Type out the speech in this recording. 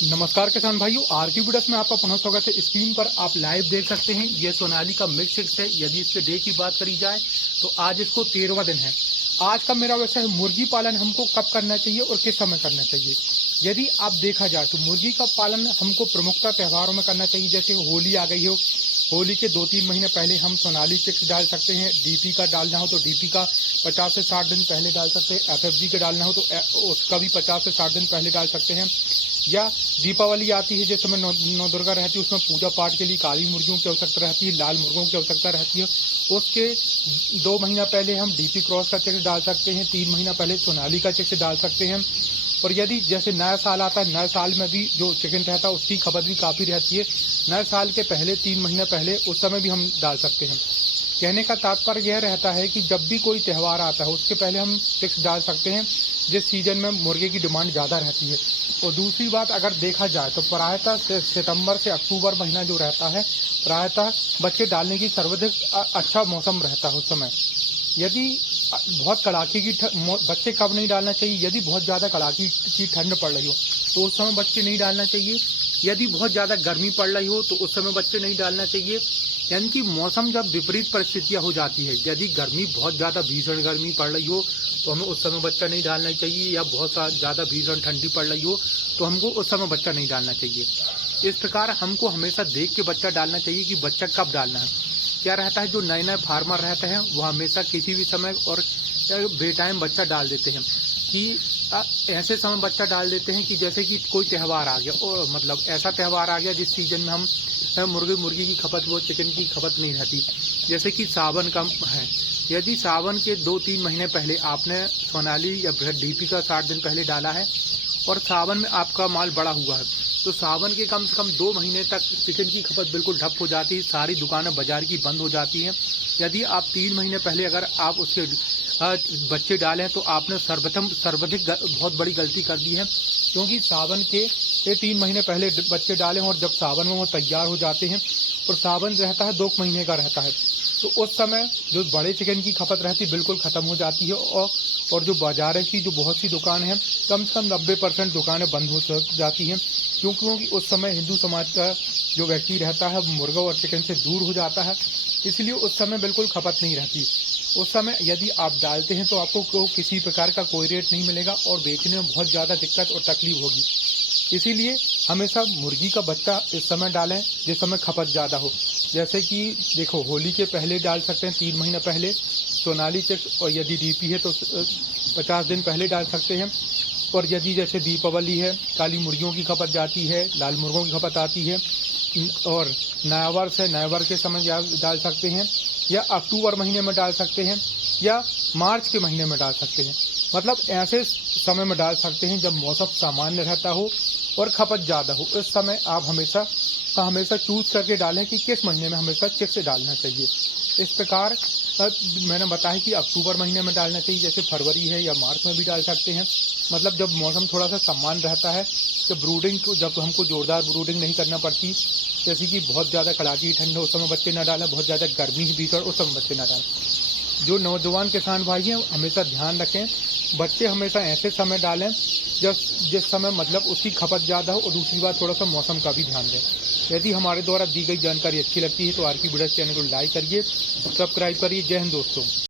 नमस्कार किसान भाइयों, आर की वीडियोस में आपका पुनः स्वागत है। स्क्रीन पर आप लाइव देख सकते हैं, ये सोनालिका मिक्स सीड्स है। यदि इसके डे की बात करी जाए तो आज इसको 13वां दिन है। आज का मेरा वैसे है, मुर्गी पालन हमको कब करना चाहिए और किस समय करना चाहिए। यदि आप देखा जाए तो मुर्गी का पालन हमको प्रमुखता त्योहारों में करना चाहिए। जैसे होली आ गई हो, होली के 2-3 महीने पहले हम सोनाली चिक्स डाल सकते हैं। डीपी का डालना हो तो डीपी का 50 से 60 दिन पहले डाल सकते हैं। एफएफजी का डालना हो तो उसका भी 50 से 60 दिन पहले डाल सकते हैं। या दीपावली आती है, जिस समय नौ दुर्गा रहती है, उसमें पूजा पाठ के लिए काली मुर्गियों की आवश्यकता रहती है, लाल मुर्गों की आवश्यकता रहती है। उसके 2 महीना पहले हम डीपी क्रॉस का चिक्स डाल सकते हैं। 3 महीना पहले सोनाली का चिक्स डाल सकते हैं। और यदि जैसे नया साल आता है, नए साल में भी जो चिकन रहता है उसकी खपत भी काफ़ी रहती है। नए साल के पहले 3 महीने पहले उस समय भी हम डाल सकते हैं। कहने का तात्पर्य यह रहता है कि जब भी कोई त्यौहार आता है उसके पहले हम चिक्स डाल सकते हैं, जिस सीजन में मुर्गे की डिमांड ज़्यादा रहती है। और दूसरी बात, अगर देखा जाए तो प्रायतः सितंबर से अक्टूबर महीना जो रहता है, प्रायतः बच्चे डालने की सर्वाधिक अच्छा मौसम रहता है उस समय। यदि बहुत कड़ाके की बच्चे कब नहीं डालना चाहिए, यदि बहुत ज़्यादा कड़ाके की ठंड पड़ रही हो तो उस समय बच्चे नहीं डालना चाहिए। यदि बहुत ज़्यादा गर्मी पड़ रही हो तो उस समय बच्चे नहीं डालना चाहिए। यानी कि मौसम जब विपरीत परिस्थितियाँ हो जाती है, यदि गर्मी बहुत ज़्यादा भीषण गर्मी पड़ रही हो तो हमें उस समय बच्चा नहीं डालना चाहिए, या बहुत ज़्यादा भीषण ठंडी पड़ रही हो तो हमको उस समय बच्चा नहीं डालना चाहिए। इस प्रकार हमको हमेशा देख के बच्चा डालना चाहिए कि बच्चा कब डालना है। क्या रहता है, जो नए नए फार्मर रहते हैं वो हमेशा किसी भी समय और बेटाइम बच्चा डाल देते हैं कि ऐसे समय बच्चा डाल देते हैं कि जैसे कि कोई त्यौहार आ गया, और मतलब ऐसा त्यौहार आ गया जिस सीजन में हम मुर्गी की खपत, वो चिकन की खपत नहीं रहती। जैसे कि सावन का है, यदि सावन के 2-3 महीने पहले आपने सोनाली या डीपी का 60 दिन पहले डाला है और सावन में आपका माल बड़ा हुआ है, तो सावन के कम से कम 2 महीने तक चिकन की खपत बिल्कुल ठप हो जाती है। सारी दुकानें बाजार की बंद हो जाती हैं। यदि आप 3 महीने पहले अगर आप उसके बच्चे डालें तो आपने सर्वाधिक बहुत बड़ी गलती कर दी है, क्योंकि सावन के 3 महीने पहले बच्चे डालें और जब सावन में वो तैयार हो जाते हैं, और सावन रहता है 2 महीने का रहता है, तो उस समय जो बड़े चिकन की खपत रहती है बिल्कुल ख़त्म हो जाती है। और जो बाजार की जो बहुत सी दुकान हैं, कम से कम 90% दुकानें बंद हो जाती हैं, क्योंकि उस समय हिंदू समाज का जो व्यक्ति रहता है मुर्गा और चिकन से दूर हो जाता है, इसलिए उस समय बिल्कुल खपत नहीं रहती। उस समय यदि आप डालते हैं तो आपको किसी प्रकार का कोई रेट नहीं मिलेगा और बेचने में बहुत ज़्यादा दिक्कत और तकलीफ होगी। इसीलिए हमेशा मुर्गी का बच्चा इस समय डालें जिस समय खपत ज़्यादा हो। जैसे कि देखो, होली के पहले डाल सकते हैं, 3 महीने पहले सोनाली चिक्स, और यदि डीपी है तो 50 दिन पहले डाल सकते हैं। और यदि जैसे दीपावली है, काली मुर्गियों की खपत जाती है, लाल मुर्गों की खपत आती है, और नया वर्ष है, नए वर्ष के समय डाल सकते हैं, या अक्टूबर महीने में डाल सकते हैं, या मार्च के महीने में डाल सकते हैं। मतलब ऐसे समय में डाल सकते हैं जब मौसम सामान्य रहता हो और खपत ज़्यादा हो। इस समय आप हमेशा चूज करके डालें कि किस महीने में हमेशा चिक्स डालना चाहिए। इस प्रकार मैंने बताया कि अक्टूबर महीने में डालना चाहिए, जैसे फरवरी है, या मार्च में भी डाल सकते हैं। मतलब जब मौसम थोड़ा सा सामान्य रहता है, जब हमको जोरदार ब्रूडिंग नहीं करना पड़ती, जैसे कि बहुत ज़्यादा कड़ाकी ठंड हो उस समय बच्चे न डालें, बहुत ज़्यादा गर्मी भीतर उस समय बच्चे न डालें। जो नौजवान किसान भाई हैं हमेशा ध्यान रखें, बच्चे हमेशा ऐसे समय डालें जिस समय मतलब उसकी खपत ज़्यादा हो। और दूसरी बात, थोड़ा सा मौसम का भी ध्यान दें। यदि हमारे द्वारा दी गई जानकारी अच्छी लगती है तो आर की वीडियोस चैनल को लाइक करिए, सब्सक्राइब करिए। जय हिंद दोस्तों।